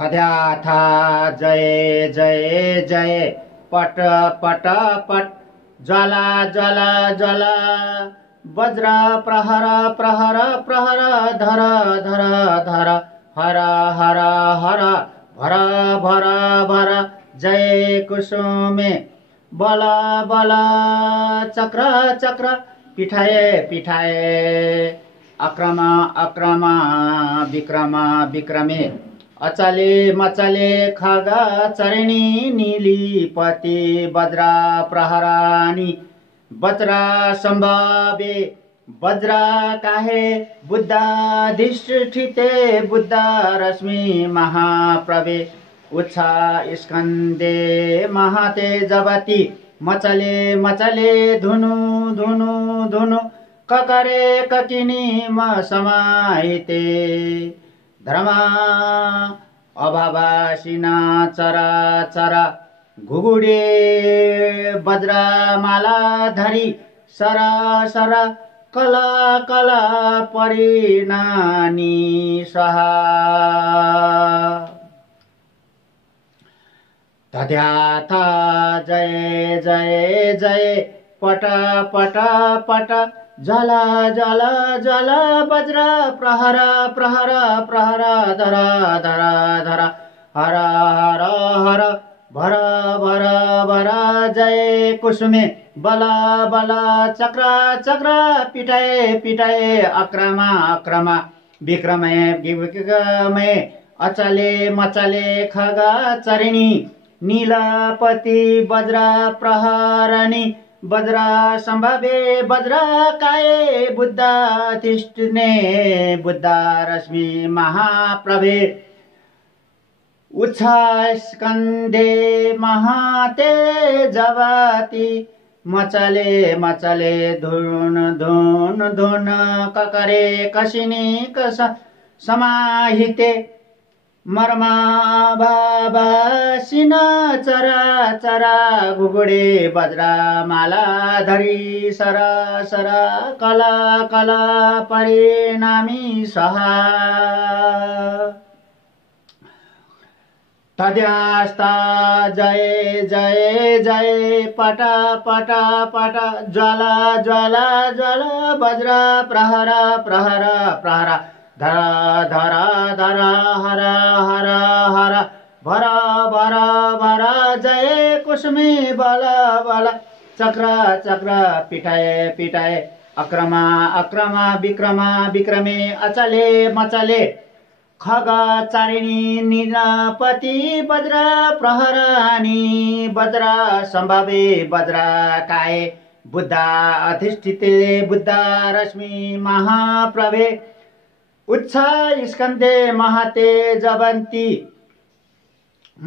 तद्याथा जय जय जय पट पट पट ज्वाला ज्वाला ज्वाला वज्र प्रहर प्रहर प्रहर धर धर धर हर हर हर भर भर भर जय कुसुमे बल बल चक्र चक्र पिठाए पिठाए अक्रम अक्रम विक्रम विक्रमे अचले मचले खग चरणी नीलीपति वज्र प्रहरानी वज्र सम्भावे वज्र काहे बुद्धाधिष्ठिते बुद्ध रश्मि महाप्रभे उच्छा स्कन्दे महातेजवती मचले मचले धुनु धुनु धुनु ककरे ककिनी म समाहिते धर्मा अभावासिना चरा चरा घुगुडे वज्रमाला धरी सरा सरा कला कला परिणानी सहा तद्याथा जय जय जय पट पट पट ज्वाला ज्वाला ज्वाला वज्र प्रहर प्रहर प्रहर धर धर धर हर हर हर भर भर भर जय कुसुमे बल बल चक्र चक्र पिटाए पिटाए अक्रमा अक्रमा विक्रमे विक्रमे अचले मचले खग चरणी नीलपति वज्र प्रहरणी वज्र सम्भावे वज्र काये बुद्ध तिष्ठने बुद्ध रश्मि महाप्रभे उच्छा स्कन्दे महातेजवती मचले मचले धुन धुन धुन ककरे कसिनी कस समाहिते मर्मा बाबासिन चरा चरा घुगुडे वज्रमाला धरी सरा सरा कला कला परिणामी सहा तद्यास्ता जय जय जय पट पट पट ज्वाला ज्वाला ज्वाला वज्र प्रहर प्रहर प्रहर धर धर धर हर हर हर भर भर भर जय कुसुमे बल बल चक्र चक्र पिटाए पिटाए अक्रम अक्रम विक्रम विक्रमे अचले मचले खग चारिणी नीलपति वज्र प्रहरानी वज्र सम्भावे वज्र काये बुद्ध अधिष्ठिते बुद्ध रश्मि महाप्रभे उच्छा स्कन्दे महातेजवती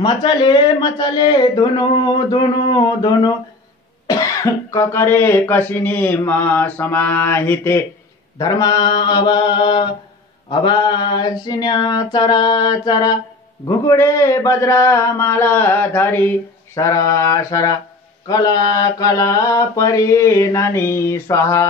मचले मचले धुनु धुनु धुनु ककरे कसिनी म समाहिते धर्म अभासिन्या चरा चरा घुगुडे वज्रमाला धरी सरा सरा कला कला परिणानी स्वाहा।